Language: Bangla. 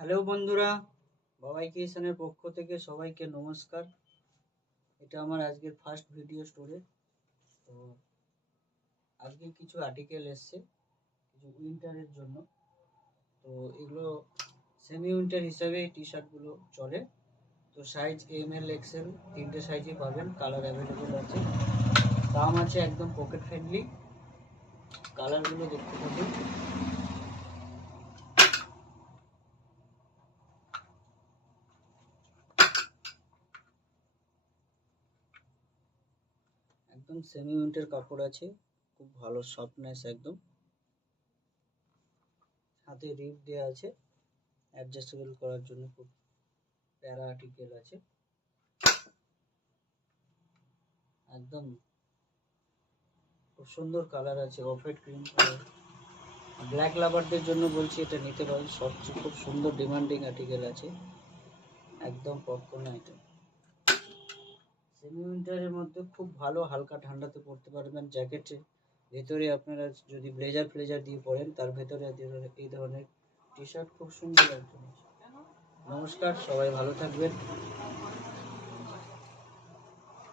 হ্যালো বন্ধুরা, বাবাই ক্রিয়েশনের পক্ষ থেকে সবাইকে নমস্কার। এটা আমার আজকের ফার্স্ট ভিডিও স্টোরে। তো আজকে কিছু আর্টিকেল এসছে কিছু উইন্টারের জন্য। তো এগুলো সেমি উইন্টার হিসাবে এই টি শার্টগুলো চলে। তো সাইজ ML XL তিনটে সাইজে পাবেন, কালার অ্যাভেলেবেল আছে, দাম আছে একদম পকেট ফ্রেন্ডলি। কালারগুলো দেখতে পাবেন। একদম সেমি উইন্টার কাপড় আছে, খুব ভালো সফটনেস, একদম হাতে রিপ দেওয়া আছে, অ্যাডজাস্টেবল করার জন্য খুব প্যারা আর্টিকেল আছে। একদম খুব সুন্দর কালার আছে, off white cream colour. Black লাভারদের জন্য বলছি এটা নিতে পারেন, সবচেয়ে খুব সুন্দর ডিমান্ডিং আর্টিকেল আছে, একদম পপকর্ন আইটেম। সেমি উইন্টারের মধ্যে খুব ভালো, হালকা ঠান্ডাতে পরতে পারবেন। জ্যাকেটের ভেতরে আপনারা যদি ব্লেজার ফ্লেজার দিয়ে পরেন, তার ভেতরে এই ধরনের টি শার্ট খুব সুন্দর একদম। নমস্কার, সবাই ভালো থাকবেন।